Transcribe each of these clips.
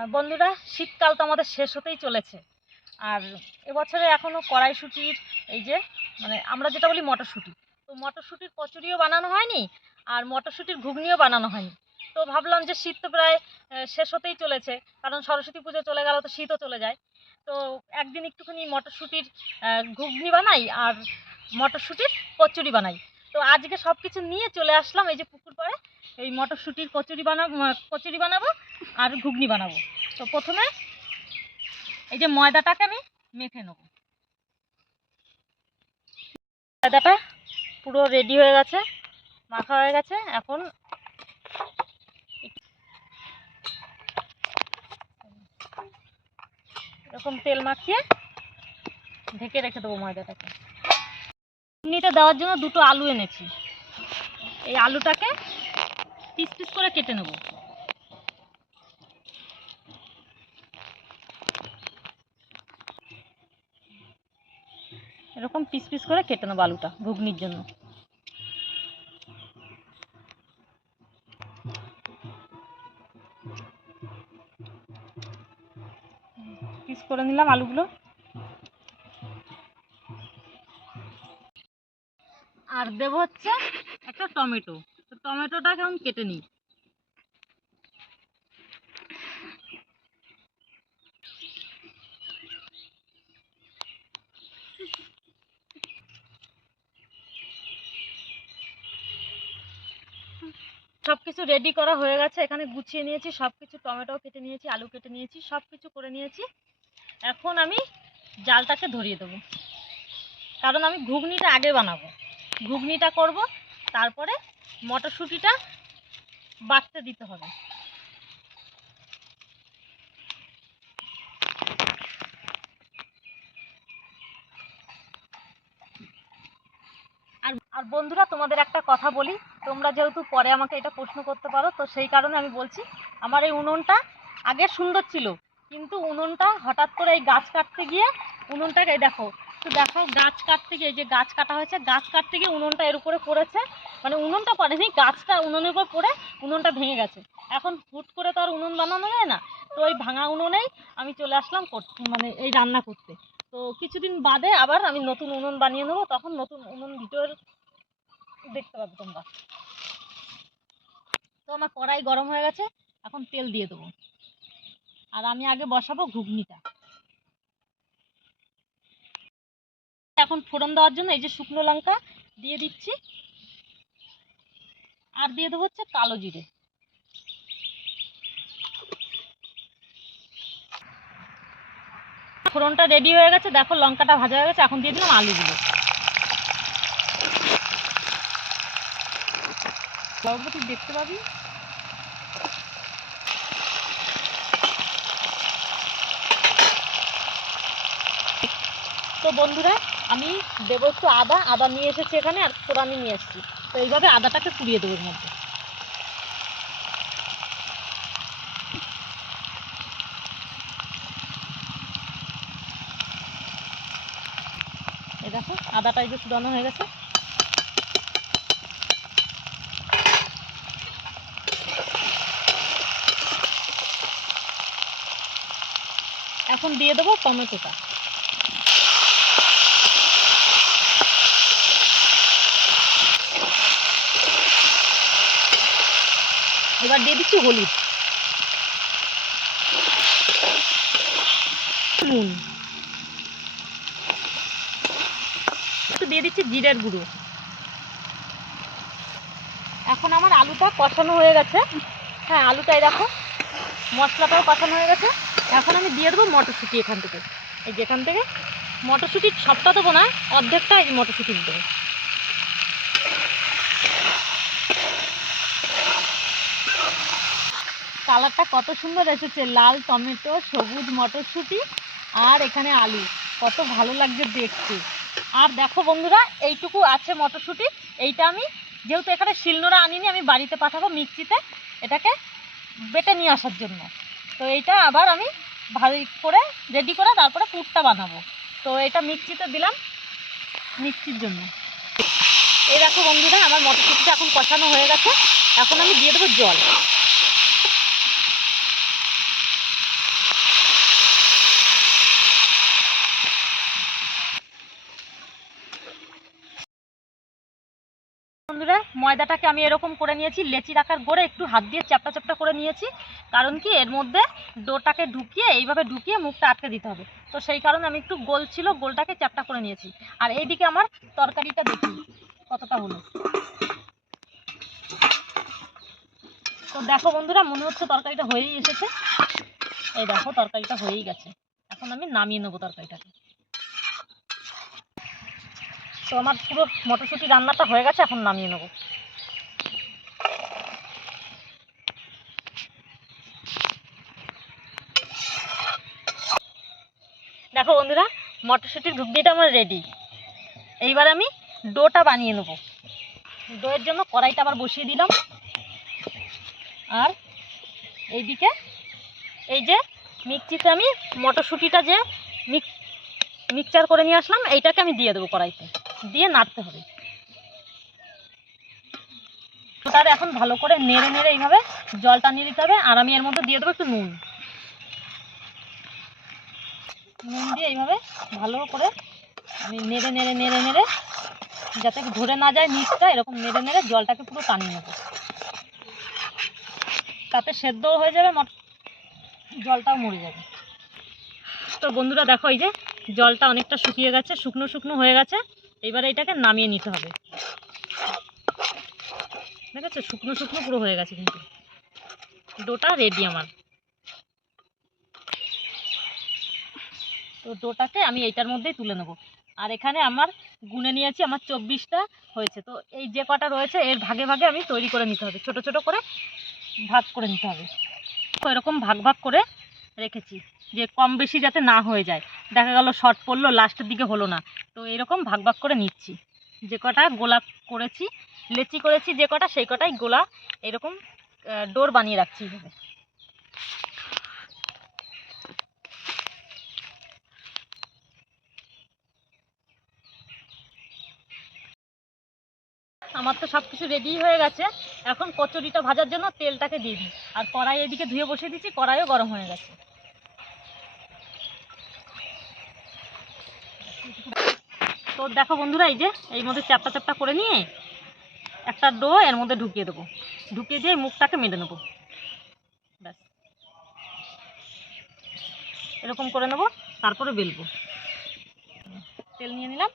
বন্ধুরা, শীতকাল তো আমাদের শেষ হতেই চলেছে। আর এবছরে এখনও কড়াইশুঁটির এই যে আমরা যেটা বলি মটরশুঁটি, তো মটরশুঁটির কচুরিও বানানো হয়নি, আর মটরশুঁটির ঘুগনিও বানানো হয়নি। তো ভাবলাম যে শীত তো প্রায় শেষ হতেই চলেছে, কারণ সরস্বতী পুজো চলে গেল তো শীতও চলে যায়। তো একদিন একটুখানি মটরশুঁটির ঘুগনি বানাই আর মটরশুঁটির কচুরি বানাই। তো আজকে সব কিছু নিয়ে চলে আসলাম এই যে পুকুর পাড়ে। এই মটরশুঁটির কচুরি বানাবো আর ঘুগনি বানাবো। তো প্রথমে এই যে ময়দাটাকে আমি মেখে নেব। ময়দাটা পুরো রেডি হয়ে গেছে, মাখা হয়ে গেছে। এখন এরকম তেল মাখিয়ে ঢেকে রেখে দেবো ময়দাটাকে। ঘুগনিটা দেওয়ার জন্য দুটো আলু এনেছি। এই আলুটাকে পিস পিস করে কেটে নেব। এরকম পিস পিস করে কেটে নেবো আলুটা ঘুগনির জন্য। পিস করে নিলাম আলুগুলো। আর দেবো হচ্ছে একটা টমেটো। তো টমেটোটাকে এখন কেটে নিই। সব কিছু রেডি করা হয়ে গেছে, এখানে গুছিয়ে নিয়েছি সব কিছু। টমেটো কেটে নিয়েছি, আলু কেটে নিয়েছি, সব কিছু করে নিয়েছি। এখন আমি জালটাকে ধরিয়ে দেবো, কারণ আমি ঘুগনিটা আগে বানাবো। ঘুগনিটা করব, তারপরে মটরশুঁটিটা বাটতে দিতে হবে। আর বন্ধুরা, তোমাদের একটা কথা বলি, তোমরা যেহেতু পরে আমাকে এটা প্রশ্ন করতে পারো, তো সেই কারণে আমি বলছি। আমার এই উনুনটা আগে সুন্দর ছিল, কিন্তু উনুনটা হঠাৎ করে এই গাছ কাটতে গিয়ে উনুনটাকে, এই দেখো তো, দেখো গাছ কাটতে গিয়ে, যে গাছ কাটা হয়েছে, গাছ কাটতে গিয়ে উনুনটা এর উপরে পড়েছে। উনুনটা পড়েনি, গাছটা উনুনের উপর পড়ে উনুনটা ভেঙে গেছে। এখন হুট করে তো আর উনুন বানানো যায় না, তো ওই ভাঙা উনুনেই আমি চলে আসলাম করতে, এই রান্না করতে। তো কিছুদিন বাদে আবার আমি নতুন উনুন বানিয়ে নেবো, তখন নতুন উনুন ভিডিও দেখতে পাবে তোমরা। তো আমার কড়াই গরম হয়ে গেছে, এখন তেল দিয়ে দেবো। আর আমি আগে বসাবো ঘুগনিটা। এখন ফোড়ন দেওয়ার জন্য এই যে শুকনো লঙ্কা দিয়ে দিচ্ছি, আর দিয়ে দেবো হচ্ছে কালো জিরে। ফোড়নটা রেডি হয়ে গেছে, দেখো লঙ্কাটা ভাজা হয়ে গেছে। এখন দিয়ে দিলাম আলুগুলো। তুই দেখতে পাবি। তো বন্ধুরা, আমি দেবো একটু আদা নিয়ে এসেছি এখানে, আর ফোড়ানি নিয়ে এসেছি। তো এইভাবে আদাটাকে পুড়িয়ে দেবো এর মধ্যে। এই দেখো আদাটা এই যে পুরানো হয়ে গেছে। এখন দিয়ে দেবো টমেটোটা। এবার দিয়ে দিচ্ছি হলুদ, নুন, একটু দিয়ে দিচ্ছি জিরের গুঁড়ো। এখন আমার আলুটা কষানো হয়ে গেছে। হ্যাঁ, আলুটাই দেখো মশলাটাও কষানো হয়ে গেছে। এখন আমি দিয়ে দেবো মটরশুঁটি এখান থেকে। এই যে এখান থেকে মটরশুঁটি সবটা দেবো না, অর্ধেকটা এই মটরশুঁটি দেবো। কালারটা কত সুন্দর এসেছে, লাল টমেটো, সবুজ মটরশুঁটি, আর এখানে আলু। কত ভালো লাগছে দেখতে। আর দেখো বন্ধুরা, এইটুকু আছে মটরশুঁটি। এইটা আমি যেহেতু এখানে শিলনোড়া আনিনি, আমি বাড়িতে পাঠাবো মিক্সিতে এটাকে বেটে নিয়ে আসার জন্য। তো এইটা আবার আমি ভালো করে রেডি করে তারপরে পুরটা বানাবো। তো এটা মিক্সিতে দিলাম মিক্সির জন্য। এই দেখো বন্ধুরা, আমার মটরশুঁটিটা এখন কষানো হয়ে গেছে। এখন আমি দিয়ে দেবো জল। বন্ধুরা, ময়দাটাকে আমি এরকম করে নিয়েছি, লেচির আকার গড়ে একটু হাত দিয়ে চ্যাপটা চ্যাপটা করে নিয়েছি। কারণ কি, এর মধ্যে ডোটাকে ঢুকিয়ে এইভাবে ঢুকিয়ে মুখটা আটকে দিতে হবে। তো সেই কারণে আমি একটু গোল ছিল, গোলটাকে চ্যাপটা করে নিয়েছি। আর এইদিকে আমার তরকারিটা দেখি কতটা হলো। তো দেখো বন্ধুরা, মনে হচ্ছে তরকারিটা হয়েই এসেছে। এই দেখো, তরকারিটা হয়েই গেছে। এখন আমি নামিয়ে নেবো তরকারিটাকে। তো আমার পুরো মটরশুঁটি রান্নাটা হয়ে গেছে, এখন নামিয়ে নেবো। দেখো বন্ধুরা, মটরশুঁটির ঘুগনিটা আমার রেডি। এইবার আমি ডোটা বানিয়ে নেব। ডোয়ের জন্য কড়াইটা আবার বসিয়ে দিলাম। আর এইদিকে এই যে মিক্সিতে আমি মটরশুঁটিটা যে মিক্সচার করে নিয়ে আসলাম, এইটাকে আমি দিয়ে দেবো কড়াইতে, দিয়ে নাড়তে হবে। ওটার এখন ভালো করে নেড়ে নেড়ে এইভাবে জলটা নিয়ে দিতে হবে। আর আমি এর মধ্যে দিয়ে দেবো একটু নুন। নুন দিয়ে এইভাবে ভালো করে আমি নেড়ে নেড়ে নেড়ে নেড়ে যাতে ধরে না যায় নিচটা, এরকম নেড়ে নেড়ে জলটাকে পুরো টানিয়ে নেবো। তাতে সেদ্ধও হয়ে যাবে, জলটাও মরে যাবে। তো বন্ধুরা দেখো, এই যে জলটা অনেকটা শুকিয়ে গেছে, শুকনো শুকনো হয়ে গেছে। এবারে এটাকে নামিয়ে নিতে হবে। দেখেছো, শুকনো শুকনো পুরো হয়ে গেছে, কিন্তু ডোটা রেডি আমার। তো ডোটাকে আমি এইটার মধ্যেই তুলে নেব। আর এখানে আমার গুনে নিয়েছি, আমার 24টা হয়েছে। তো এই যে কটা রয়েছে এর ভাগে ভাগে আমি তৈরি করে নিতে হবে, ছোট ছোট করে ভাগ করে নিতে হবে। তো এরকম ভাগ ভাগ করে রেখেছি, যে কম বেশি যাতে না হয়ে যায়। দেখা গেল শর্ট পড়লো, লাস্টের দিকে হলো না। তো এরকম ভাগ ভাগ করে নিচ্ছি। যে কটা গোলা করেছি, লেচি করেছি যে কটা, সেই কটাই গোলা এরকম ডোর বানিয়ে রাখছি এইভাবে। আমার তো সব কিছু রেডি হয়ে গেছে। এখন কচুরিটা ভাজার জন্য তেলটাকে দিয়ে দিই। আর কড়াই এদিকে ধুয়ে বসিয়ে দিচ্ছি, কড়াইও গরম হয়ে গেছে। তো দেখো বন্ধুরা, এই যে এই মধ্যে চ্যাপটা চ্যাপটা করে নিয়ে একটা ডো এর মধ্যে ঢুকিয়ে দেবো, ঢুকিয়ে দিয়ে মুখটাকে মেলে নেবো। ব্যাস, এরকম করে নেবো, তারপরে বেলবো। তেল নিয়ে নিলাম।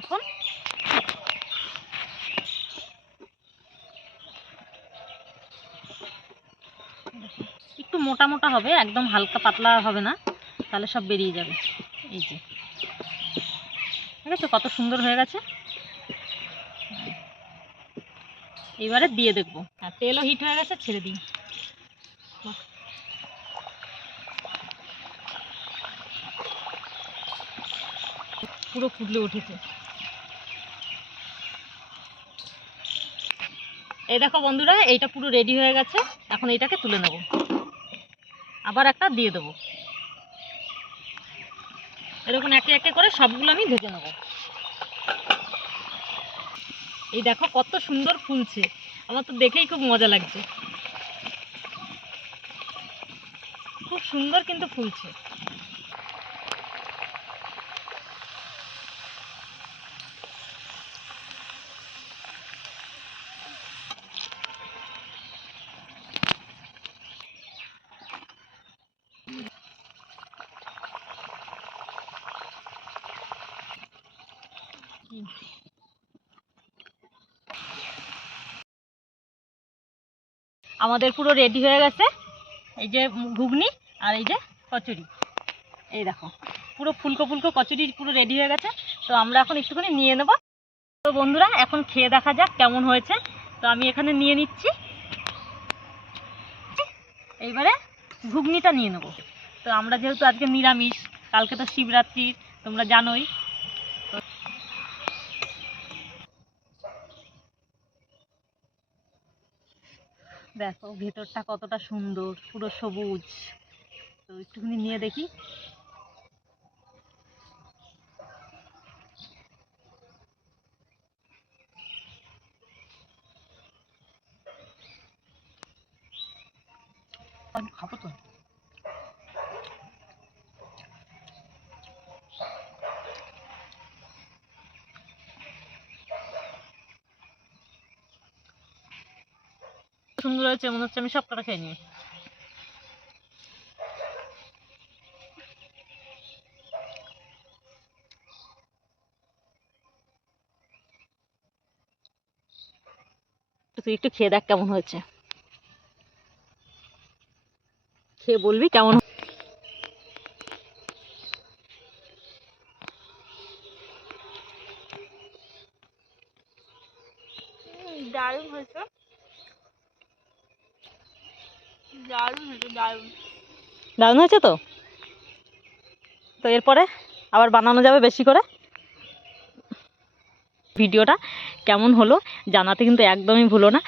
এখন একটু মোটা মোটা হবে, একদম হালকা পাতলা হবে না, তাহলে সব বেরিয়ে যাবে। এই যে ঠিক আছে, কত সুন্দর হয়ে গেছে। এবারে দিয়ে দেখবো। হ্যাঁ, তেলও হিট হয়ে গেছে, ছেড়ে দিই। পুরো ফুটলে উঠেছে। এই দেখো বন্ধুরা, এইটা পুরো রেডি হয়ে গেছে। এখন এইটাকে তুলে নেব, আবার একটা দিয়ে দেবো। এরকম একে একে করে সবগুলো আমি ভেজে নেব। এই দেখো কত সুন্দর ফুলছে, আমার তো দেখেই খুব মজা লাগছে। খুব সুন্দর কিন্তু ফুলছে। আমাদের পুরো রেডি হয়ে গেছে। এই যে ঘুগনি আর এই যে কচুরি, এই দেখো পুরো ফুলকো ফুলকো কচুরি পুরো রেডি হয়ে গেছে। তো আমরা এখন একটুখানি নিয়ে নেব। তো বন্ধুরা, এখন খেয়ে দেখা যাক কেমন হয়েছে। তো আমি এখানে নিয়ে নিচ্ছি। এইবারে ঘুগনিটা নিয়ে নেব। তো আমরা যেহেতু আজকে নিরামিষ, কালকে তো শিবরাত্রি, তোমরা জানোই। দেখো ভেতরটা কতটা সুন্দর, পুরো সবুজ। তো একটুখানি নিয়ে দেখি। আমি খাবো তো। সুন্দর হয়েছে, মনে হচ্ছে আমি সব কটা খেয়ে নিই। তুই একটু খেয়ে দেখ কেমন হয়েছে, খেয়ে বলবি কেমন। দারুণ হয়েছে, দারুণ হয়েছে, দারুণ। দারুণ হয়েছে তো। তো এরপরে আবার বানানো যাবে বেশি করে। ভিডিওটা কেমন হলো জানাতে কিন্তু একদমই ভুলো না।